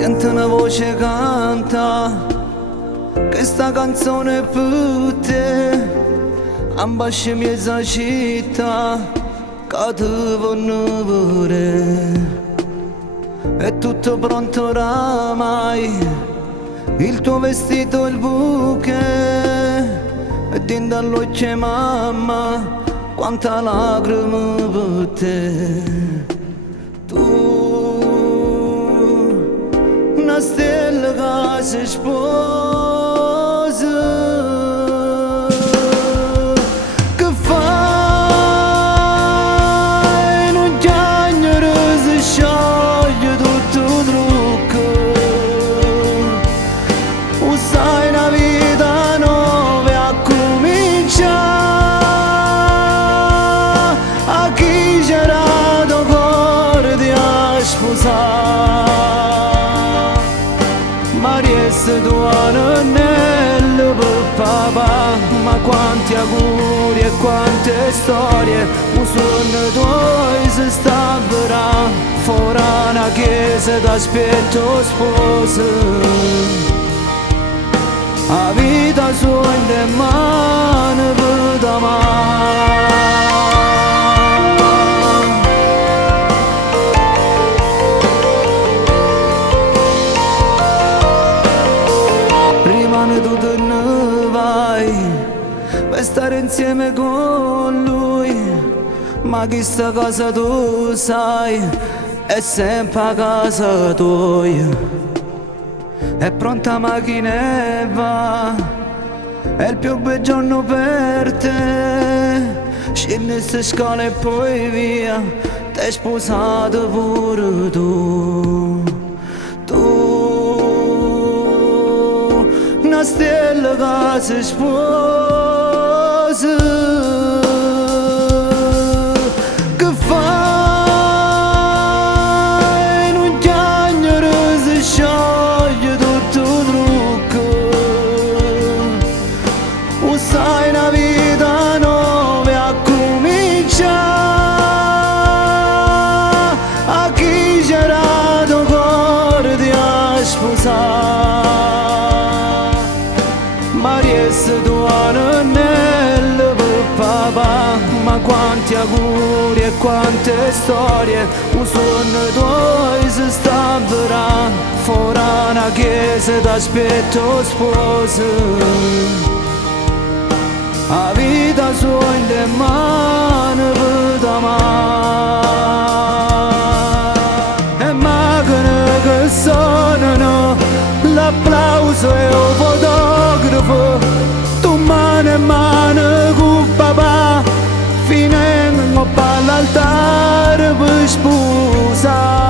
Sento una voce canta questa canzone per te, ambasce mezza città che ti vogliono vedere. È tutto pronto oramai, il tuo vestito, il bouquet, e ti dall'occhio mamma quanta lacrime per te. Tu, una stella che si sposa, che fai? Non chiagnere si scioglie tutto trucco, usai una vita nuova a cominciare, a chi c'era tuo cuore di sposare. Mariesse tuo anello per papà, ma quanti auguri e quante storie, un sogno tuoi si stabilirà, fuori una chiesa d'aspetto sposa. La vita sua in le mani per domani. Rimane tu te ne vai per stare insieme con lui, ma questa cosa tu sai è sempre a casa tua. È pronta macchina e va, è il più bel giorno per te. Scendi queste scale e poi via, t'hai sposato pure tu. Tu, una stella che si sposa, che fai? Non chiagnere si scioglie tutto trucco, usai una vita nuova a cominciare, a chi c'era tuo cuore di sposare. Mariesse tuo anello per papà, ma quanti auguri e quante storie, un sogno tuoi si stabilirà, fuori una chiesa d'aspetto sposa. La vita sua in le mani per domani. E macchine che suonano, l'applauso e il fotografo, tu mano in mano con papà, finendo all'altare per sposare.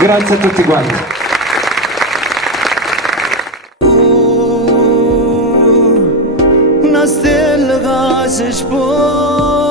Grazie a tutti quanti. Una stella che si sposa,